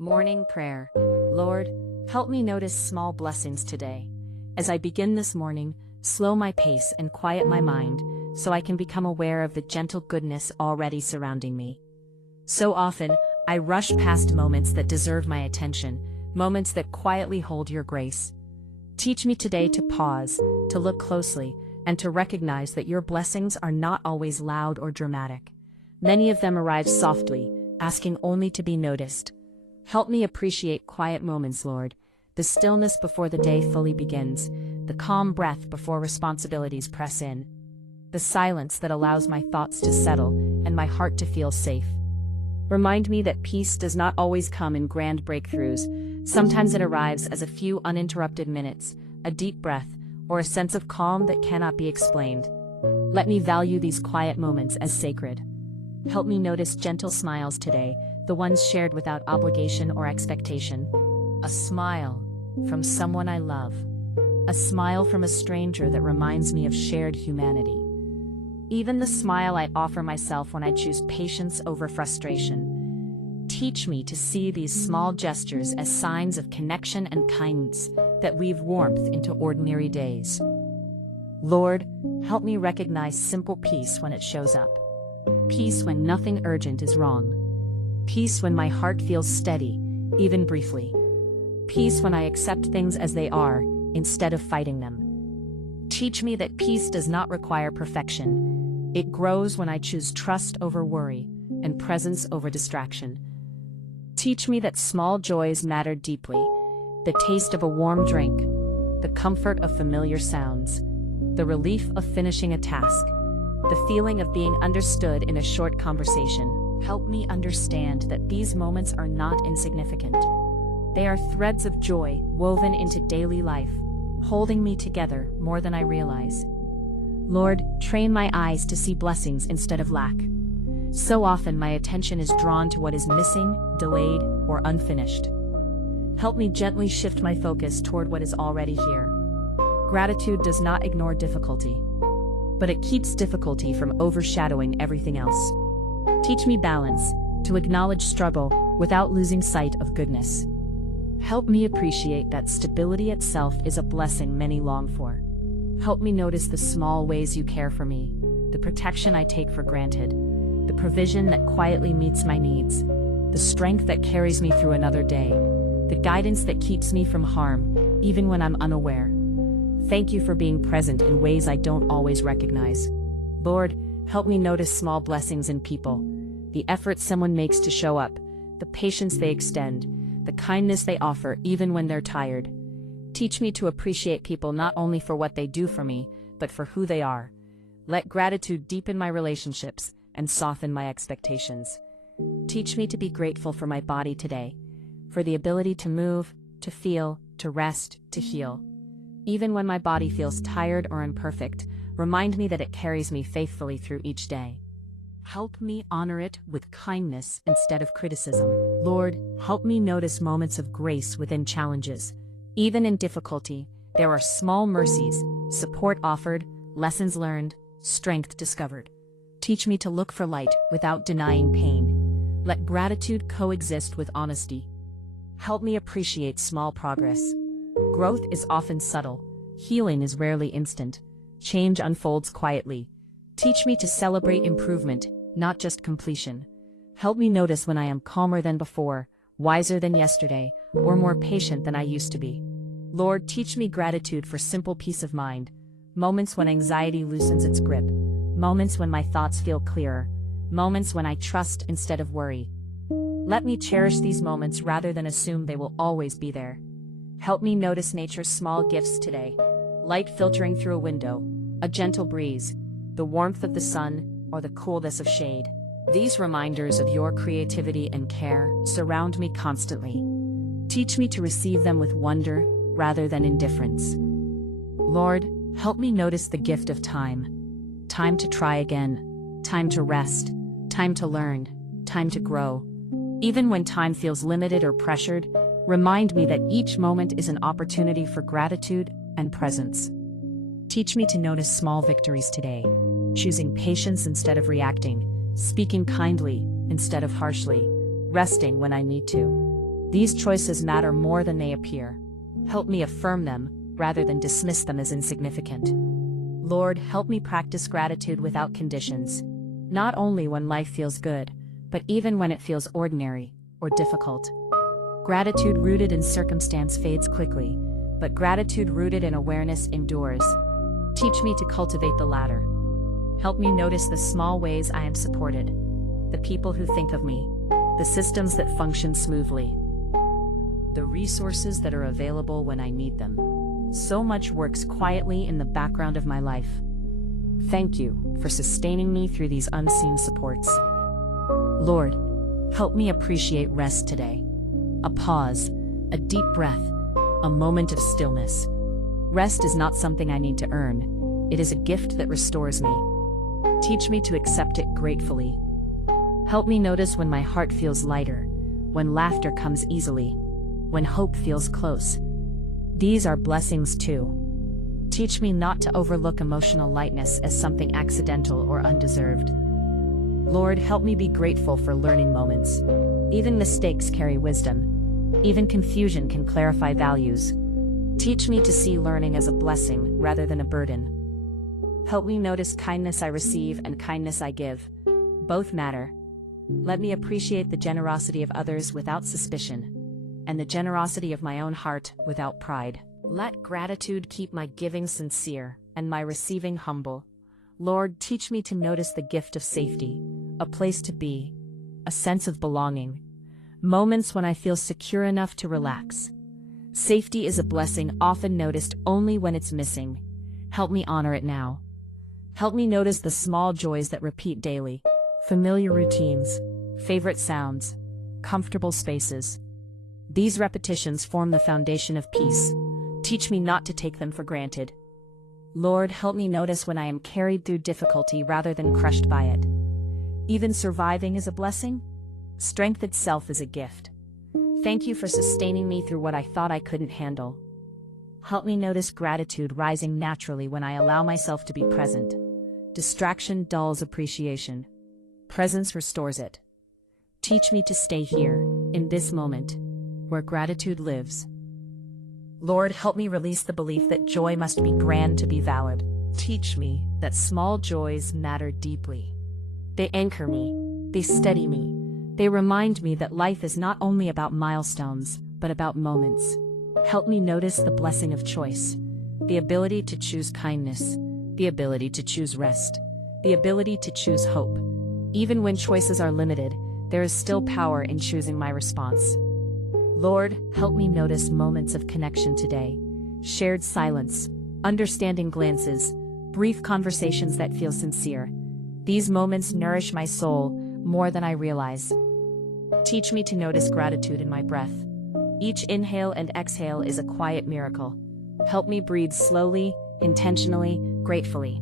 Morning Prayer. Lord, help me notice small blessings today. As I begin this morning, slow my pace and quiet my mind so I can become aware of the gentle goodness already surrounding me. So often, I rush past moments that deserve my attention, moments that quietly hold your grace. Teach me today to pause, to look closely, and to recognize that your blessings are not always loud or dramatic. Many of them arrive softly, asking only to be noticed. Help me appreciate quiet moments, Lord, the stillness before the day fully begins, the calm breath before responsibilities press in, the silence that allows my thoughts to settle and my heart to feel safe. Remind me that peace does not always come in grand breakthroughs. Sometimes it arrives as a few uninterrupted minutes, a deep breath, or a sense of calm that cannot be explained. Let me value these quiet moments as sacred. Help me notice gentle smiles today, the ones shared without obligation or expectation. A smile from someone I love. A smile from a stranger that reminds me of shared humanity. Even the smile I offer myself when I choose patience over frustration. Teach me to see these small gestures as signs of connection and kindness that weave warmth into ordinary days. Lord, help me recognize simple peace when it shows up. Peace when nothing urgent is wrong. Peace when my heart feels steady, even briefly. Peace when I accept things as they are, instead of fighting them. Teach me that peace does not require perfection. It grows when I choose trust over worry, and presence over distraction. Teach me that small joys matter deeply. The taste of a warm drink, the comfort of familiar sounds, the relief of finishing a task, the feeling of being understood in a short conversation. Help me understand that these moments are not insignificant. They are threads of joy woven into daily life, holding me together more than I realize. Lord, train my eyes to see blessings instead of lack. So often my attention is drawn to what is missing, delayed, or unfinished. Help me gently shift my focus toward what is already here. Gratitude does not ignore difficulty, but it keeps difficulty from overshadowing everything else. Teach me balance, to acknowledge struggle without losing sight of goodness. Help me appreciate that stability itself is a blessing many long for. Help me notice the small ways you care for me, the protection I take for granted, the provision that quietly meets my needs, the strength that carries me through another day, the guidance that keeps me from harm, even when I'm unaware. Thank you for being present in ways I don't always recognize. Lord, help me notice small blessings in people, the effort someone makes to show up, the patience they extend, the kindness they offer even when they're tired. Teach me to appreciate people not only for what they do for me, but for who they are. Let gratitude deepen my relationships and soften my expectations. Teach me to be grateful for my body today, for the ability to move, to feel, to rest, to heal. Even when my body feels tired or imperfect, remind me that it carries me faithfully through each day. Help me honor it with kindness instead of criticism. Lord, help me notice moments of grace within challenges. Even in difficulty, there are small mercies, support offered, lessons learned, strength discovered. Teach me to look for light without denying pain. Let gratitude coexist with honesty. Help me appreciate small progress. Growth is often subtle. Healing is rarely instant. Change unfolds quietly. Teach me to celebrate improvement, not just completion. Help me notice when I am calmer than before, wiser than yesterday, or more patient than I used to be. Lord, teach me gratitude for simple peace of mind, moments when anxiety loosens its grip, moments when my thoughts feel clearer, moments when I trust instead of worry. Let me cherish these moments rather than assume they will always be there. Help me notice nature's small gifts today. Light filtering through a window, a gentle breeze, the warmth of the sun, or the coolness of shade. These reminders of your creativity and care surround me constantly. Teach me to receive them with wonder rather than indifference. Lord, help me notice the gift of time. Time to try again, time to rest, time to learn, time to grow. Even when time feels limited or pressured, remind me that each moment is an opportunity for gratitude and presence. Teach me to notice small victories today, choosing patience instead of reacting, speaking kindly instead of harshly, resting when I need to. These choices matter more than they appear. Help me affirm them, rather than dismiss them as insignificant. Lord, help me practice gratitude without conditions, not only when life feels good, but even when it feels ordinary or difficult. Gratitude rooted in circumstance fades quickly, but gratitude rooted in awareness endures. Teach me to cultivate the latter. Help me notice the small ways I am supported, the people who think of me, the systems that function smoothly, the resources that are available when I need them. So much works quietly in the background of my life. Thank you for sustaining me through these unseen supports. Lord, help me appreciate rest today. A pause, a deep breath, a moment of stillness. Rest is not something I need to earn. It is a gift that restores me. Teach me to accept it gratefully. Help me notice when my heart feels lighter, when laughter comes easily, when hope feels close. These are blessings too. Teach me not to overlook emotional lightness as something accidental or undeserved. Lord, help me be grateful for learning moments. Even mistakes carry wisdom. Even confusion can clarify values. Teach me to see learning as a blessing rather than a burden. Help me notice kindness I receive and kindness I give. Both matter. Let me appreciate the generosity of others without suspicion, and the generosity of my own heart without pride. Let gratitude keep my giving sincere and my receiving humble. Lord, teach me to notice the gift of safety, a place to be, a sense of belonging, moments when I feel secure enough to relax. Safety is a blessing often noticed only when it's missing. Help me honor it now. Help me notice the small joys that repeat daily, familiar routines, favorite sounds, comfortable spaces. These repetitions form the foundation of peace. Teach me not to take them for granted. Lord, help me notice when I am carried through difficulty rather than crushed by it. Even surviving is a blessing. Strength itself is a gift. Thank you for sustaining me through what I thought I couldn't handle. Help me notice gratitude rising naturally when I allow myself to be present. Distraction dulls appreciation. Presence restores it. Teach me to stay here, in this moment, where gratitude lives. Lord, help me release the belief that joy must be grand to be valid. Teach me that small joys matter deeply. They anchor me, they steady me, they remind me that life is not only about milestones, but about moments. Help me notice the blessing of choice, the ability to choose kindness, the ability to choose rest, the ability to choose hope. Even when choices are limited, there is still power in choosing my response. Lord, help me notice moments of connection today, shared silence, understanding glances, brief conversations that feel sincere. These moments nourish my soul more than I realize. Teach me to notice gratitude in my breath. Each inhale and exhale is a quiet miracle. Help me breathe slowly, intentionally, gratefully.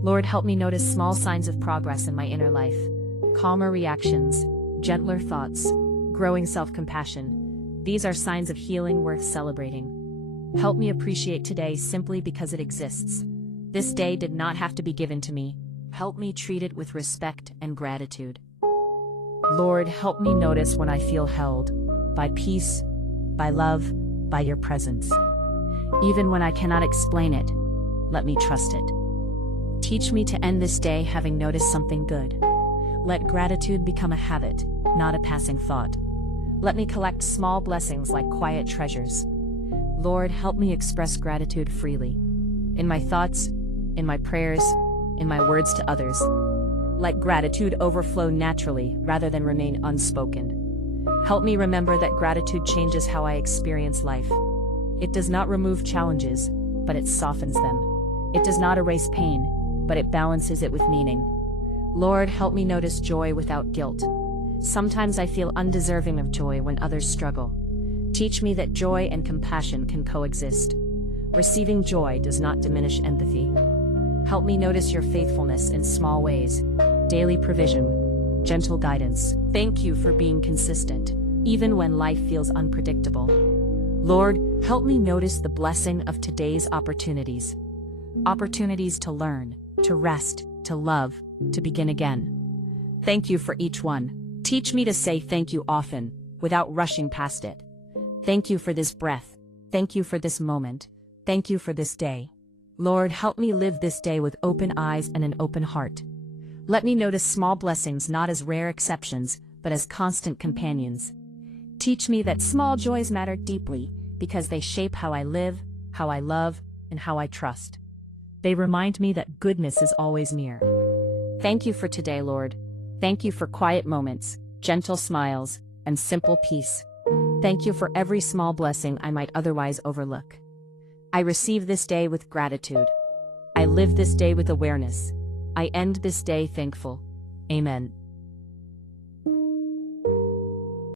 Lord, help me notice small signs of progress in my inner life. Calmer reactions, gentler thoughts, growing self-compassion. These are signs of healing worth celebrating. Help me appreciate today simply because it exists. This day did not have to be given to me. Help me treat it with respect and gratitude. Lord, help me notice when I feel held, by peace, by love, by your presence. Even when I cannot explain it, let me trust it. Teach me to end this day having noticed something good. Let gratitude become a habit, not a passing thought. Let me collect small blessings like quiet treasures. Lord, help me express gratitude freely. In my thoughts, in my prayers, in my words to others. Let gratitude overflow naturally rather than remain unspoken. Help me remember that gratitude changes how I experience life. It does not remove challenges, but it softens them. It does not erase pain, but it balances it with meaning. Lord, help me notice joy without guilt. Sometimes I feel undeserving of joy when others struggle. Teach me that joy and compassion can coexist. Receiving joy does not diminish empathy. Help me notice your faithfulness in small ways. Daily provision, gentle guidance. Thank you for being consistent, even when life feels unpredictable. Lord, help me notice the blessing of today's opportunities. Opportunities to learn, to rest, to love, to begin again. Thank you for each one. Teach me to say thank you often, without rushing past it. Thank you for this breath. Thank you for this moment. Thank you for this day. Lord, help me live this day with open eyes and an open heart. Let me notice small blessings not as rare exceptions, but as constant companions. Teach me that small joys matter deeply, because they shape how I live, how I love, and how I trust. They remind me that goodness is always near. Thank you for today, Lord. Thank you for quiet moments, gentle smiles, and simple peace. Thank you for every small blessing I might otherwise overlook. I receive this day with gratitude. I live this day with awareness. I end this day thankful. Amen.